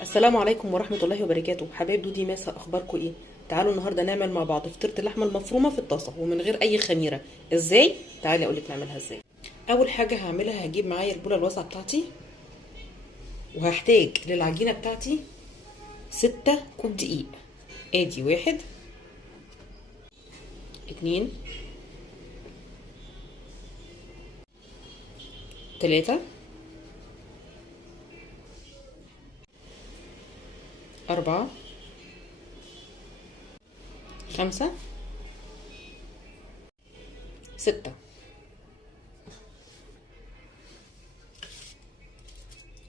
السلام عليكم ورحمة الله وبركاته. حبايب دودي ماسة، اخباركم ايه؟ تعالوا النهارده نعمل مع بعض فطيرة اللحمة المفرومة في الطاسة ومن غير اي خميرة. ازاي؟ تعالي اقولك نعملها ازاي. اول حاجة هعملها، هجيب معايا البولة الواسعة بتاعتي، وهحتاج للعجينة بتاعتي 6 كوب دقيق. ادي 1 2 3 4 5 6.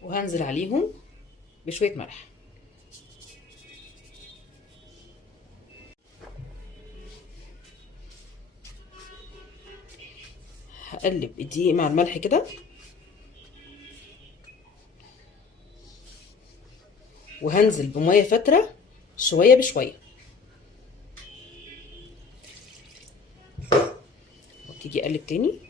وهنزل عليهم بشوية ملح. هقلب الدقيق مع الملح كده، وهنزل بميه فتره شويه بشويه، وابتدي اقلب تاني.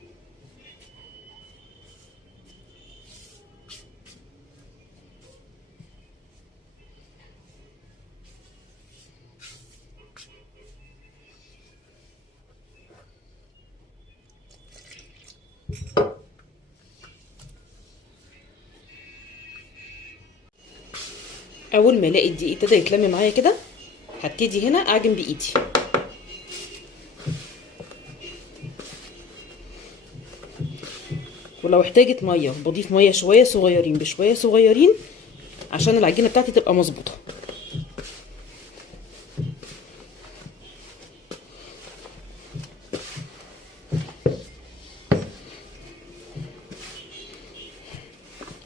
اول ما الاقي الدقيق ابتدى يتلم معايا كده، هبتدي هنا اعجن بايدي. ولو احتاجت ميه بضيف ميه شويه صغيرين بشويه صغيرين عشان العجينه بتاعتي تبقى مظبوطه.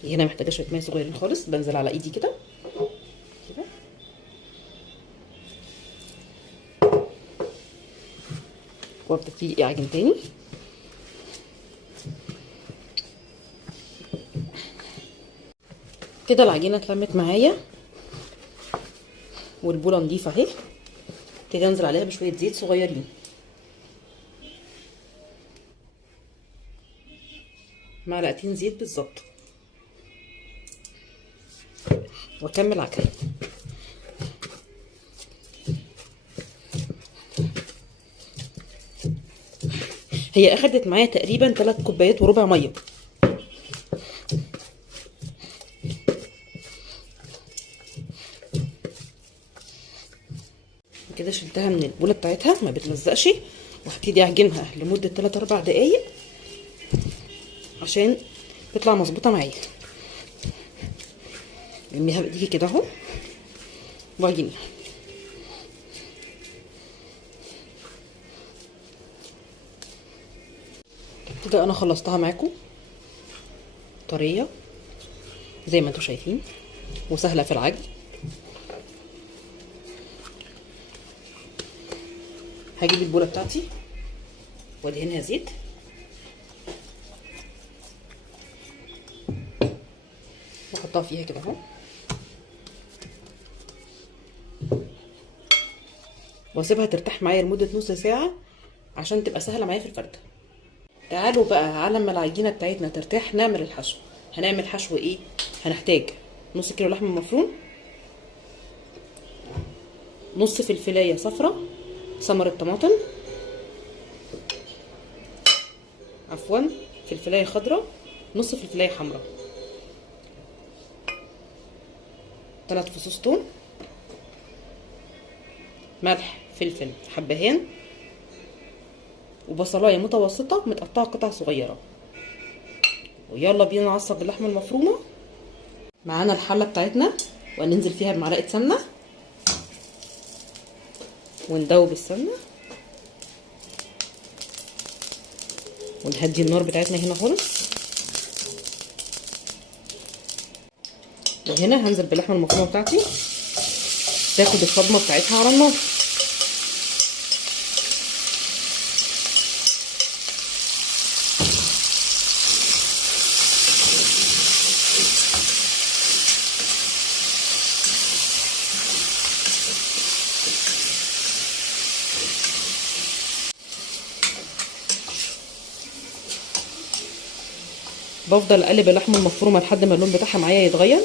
هنا محتاجه شويه ميه صغيرين خالص، بنزل على ايدي كده كده، وابتدي اعجن تاني. كده العجينه اتلمت معايا والبوله نضيفه اهي. ابتدي انزل عليها بشويه زيت صغيرين، معلقتين زيت بالظبط، واكمل عكايه. هي اخدت معايا تقريبا 3 كوبايات وربع ميه. كده شلتها من البوله بتاعتها ما بتلزقش، وهبتدي اعجنها لمده 3 4 دقايق عشان تطلع مظبوطه معايا. ارميها بايديكي كده اهو واعجنيها. كده انا خلصتها معاكم، طريه زي ما انتم شايفين وسهله في العجن. هجيب البوله بتاعتي وادهنها زيت، واحطها فيها كده اهو، واسيبها ترتاح معايا لمده نص ساعه عشان تبقى سهله معايا في الفرده. تعالوا بقى على ما العجينه بتاعتنا ترتاح نعمل الحشو. هنعمل حشو ايه؟ هنحتاج نص كيلو لحمه مفروم، نص فلفلايه صفرة، ثمره طماطم، عفوا فلفلايه خضراء، نص فلفلايه حمراء، 3 فصوص توم، ملح، فلفل حبهان، وبصلايه متوسطه متقطعه قطع صغيره. ويلا بينا نعصج اللحمه المفرومه. معانا الحله بتاعتنا، وهننزل فيها بمعلقه سمنه وندوب السمنه، ونهدي النار بتاعتنا هنا خالص. وهنا هنزل باللحمه المفرومه بتاعتي تاخد الصدمه بتاعتها على النار. بفضل اقلب اللحمه المفرومه لحد ما اللون بتاعها معايا يتغير.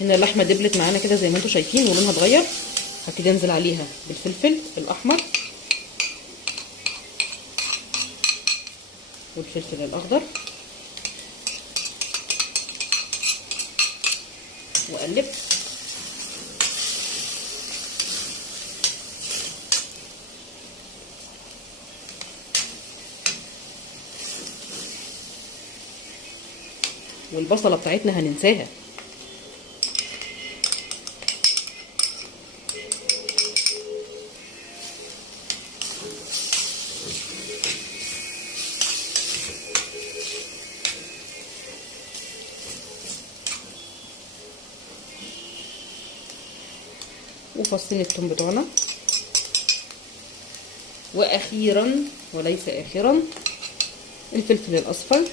هنا اللحمه دبلت معانا كده زي ما انتم شايفين ولونها اتغير. هبتدي انزل عليها بالفلفل الاحمر والفلفل الاخضر واقلب. والبصله بتاعتنا هننساها. وفصين الثوم بتوعنا، واخيرا وليس اخرا الفلفل الاصفر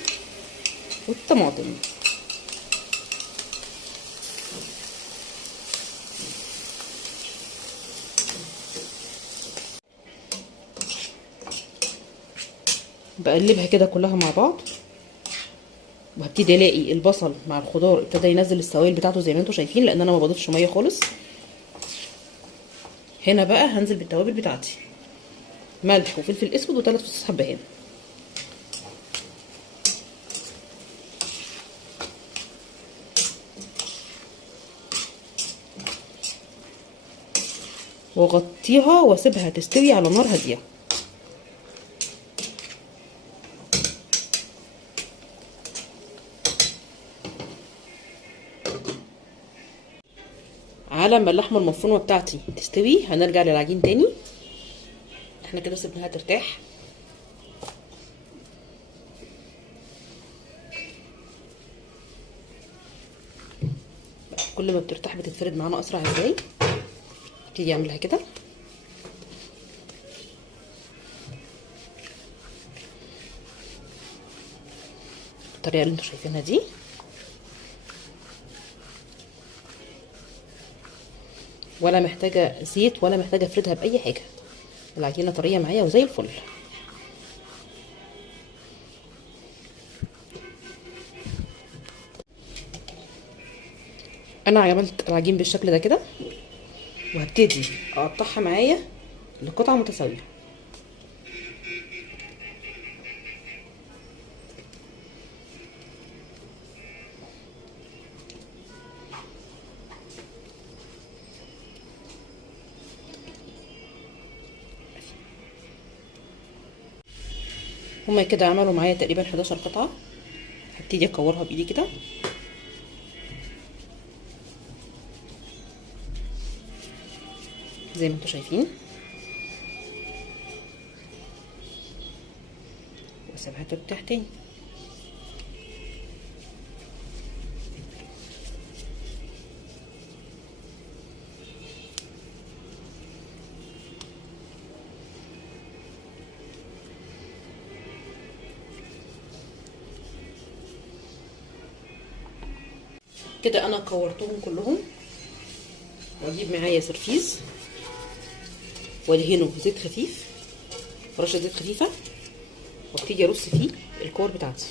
والطماطم. بقلبها كده كلها مع بعض، وهبتدي الاقي البصل مع الخضار ابتدى ينزل السوائل بتاعته زي ما انتم شايفين، لان انا ما بضيفش ميه خالص. هنا بقى هنزل بالتوابل بتاعتي، ملح وفلفل اسود و3 فصوص حبهان. واغطيها واسيبها تستوي على نار هاديه. على ما اللحمه المفرومه بتاعتي تستوي هنرجع للعجين تاني. احنا كده سيبناها ترتاح. كل ما بترتاح بتتفرد معانا اسرع. ازاي؟ ابتدي اعملها كده بالطريقه اللي انتوا شايفينها دي. ولا محتاجه زيت ولا محتاجه افردها باي حاجه. العجينه طريه معايا وزي الفل. انا عملت العجين بالشكل ده كده، وهبتدي اقطعها معايا لقطع متساويه. هما كده عملوا معايا تقريبا 11 قطعه. هبتدي اكورها بايدي كده زي ما انتوا شايفين، واسيبها ترتاح تاني. كده انا كورتهم كلهم، واجيب معايا سرفيز وادهنه زيت خفيف، رشه زيت خفيفه، وابتدي ارص فيه الكور بتاعتي.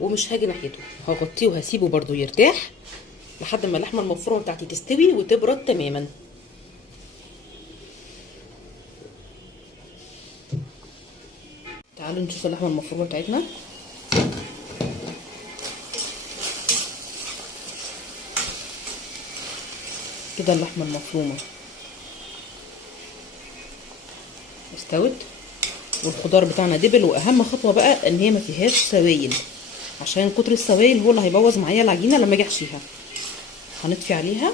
ومش هاجي ناحيته، هغطيه وهسيبه برضو يرتاح لحد ما اللحمه المفرومه بتاعتي تستوي وتبرد تماما. تعالوا نشوف اللحمه المفرومه بتاعتنا. كده اللحمه المفرومه استوت، والخضار بتاعنا دبل. واهم خطوه بقى ان هي ما فيهاش سوائل، عشان كتر السوائل هو اللي هيبوظ معايا العجينه لما اجي احشيها. هنطفي عليها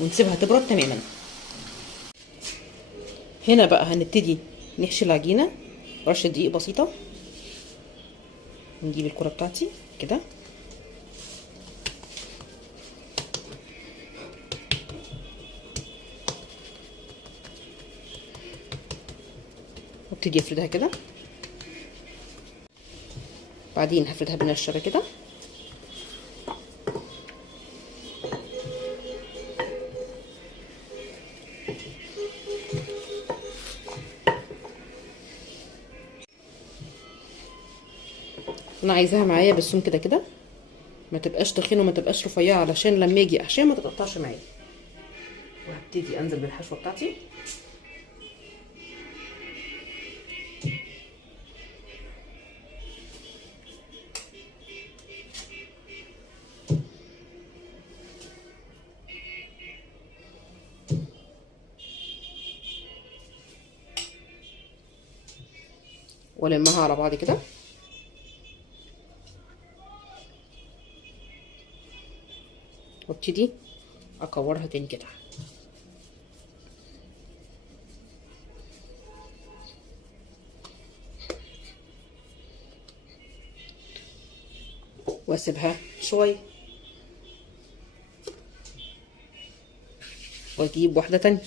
ونسيبها تبرد تماما. هنا بقى هنبتدي نحشي العجينه. رشه دقيق بسيطه، نجيب الكره بتاعتي كده، وابتدي افردها كده. بعدين هفردها بنشابه كده، انا عايزاها معايا بالسمك كده كده، ما تبقاش تخينه وما تبقاش رفيعه، علشان لما اجي احشيها ما تتقطعش معايا. وهبتدي انزل بالحشوه بتاعتي. والمها على بعض كده. وابتدي اكورها تاني كده. واسيبها شويه، واجيب واحده تانية.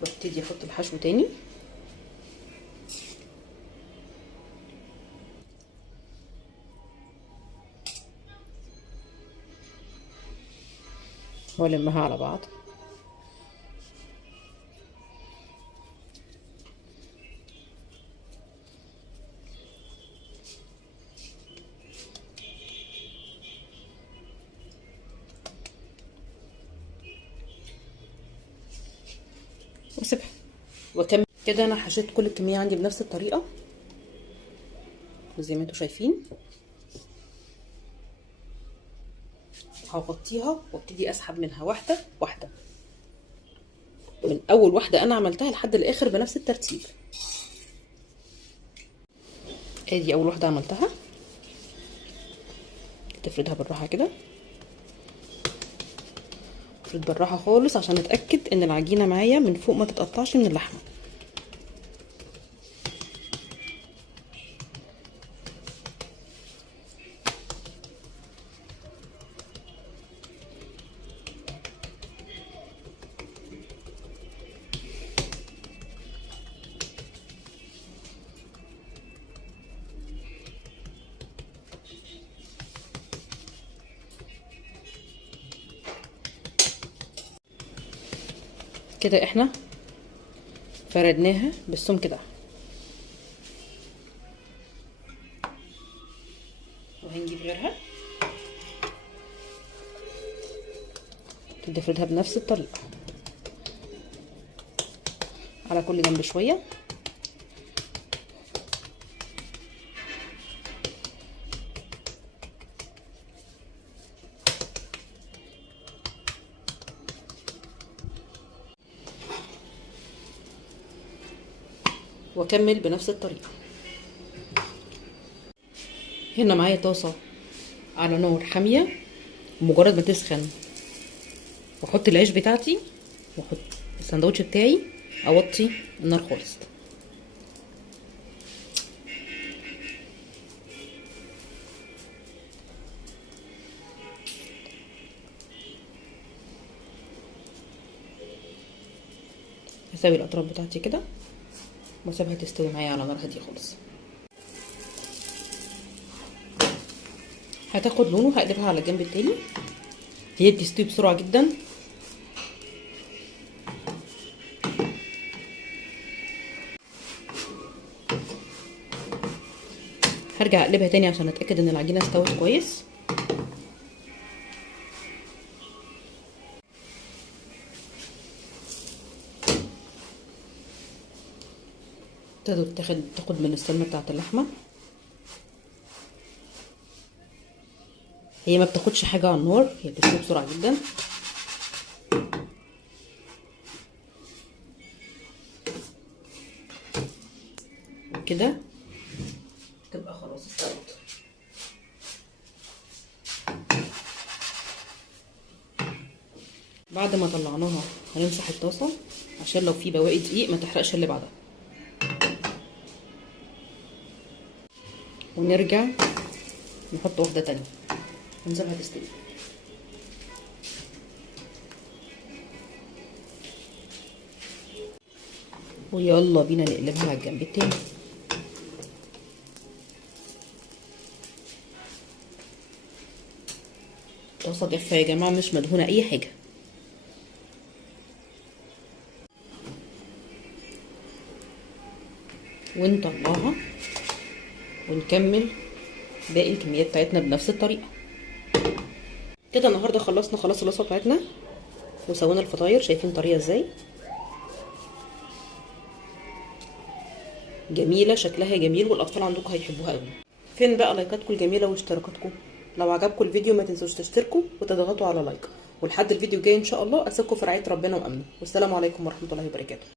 وابتدي احط الحشو تاني. والمها على بعض. واسيبها واكمل كده. انا حشيت كل الكميه عندي بنفس الطريقه زي ما انتوا شايفين. هغطيها وابتدي اسحب منها واحده واحده، من اول واحده انا عملتها لحد الاخر بنفس الترتيب. ادي اول واحده عملتها. تفردها بالراحه كده، افرد بالراحه خالص عشان اتاكد ان العجينه معايا من فوق ما تتقطعش من اللحمه. كده احنا فردناها بالسمك ده، وهنجيب غيرها نفردها بنفس الطريقه على كل جنب شويه. واكمل بنفس الطريقه. هنا معايا طاسه على نار حاميه، مجرد ما تسخن واحط العيش بتاعتي واحط الساندوتش بتاعي، اوطي النار خالص. هسوي الاطراف بتاعتي كده واسيبها تستوي معايا على نار هاديه خالص. هتاخد لون وهقلبها على الجنب التاني. هي بتستوي بسرعه جدا. هرجع اقلبها تاني عشان اتاكد ان العجينه استوت كويس. تقدر تاخد من السلمه بتاعه اللحمه. هي ما بتاخدش حاجه على النار، هي بتستوي بسرعه جدا. كده تبقى خلاص استوت. بعد ما طلعناها هنمسح الطاسه عشان لو في بواقي دقيق ما تحرقش اللي بعدها، ونرجع نحط واحده تانية ونسيبها تستوي. ويلا بينا نقلبها على الجنب التاني. طاسه جافه يا جماعه، مش مدهونه اي حاجه. ونطلعها ونكمل باقي الكميات بتاعتنا بنفس الطريقه. كده النهارده خلصنا خلاص الوصفه بتاعتنا وسوينا الفطاير. شايفين طريقه ازاي جميله، شكلها جميل والاطفال عندكم هيحبوها قوي. فين بقى لايكاتكم الجميله واشتراكاتكم؟ لو عجبكم الفيديو ما تنسوش تشتركوا وتضغطوا على لايك. ولحد الفيديو الجاي ان شاء الله اسيبكم في رعايه ربنا وامنه، والسلام عليكم ورحمه الله وبركاته.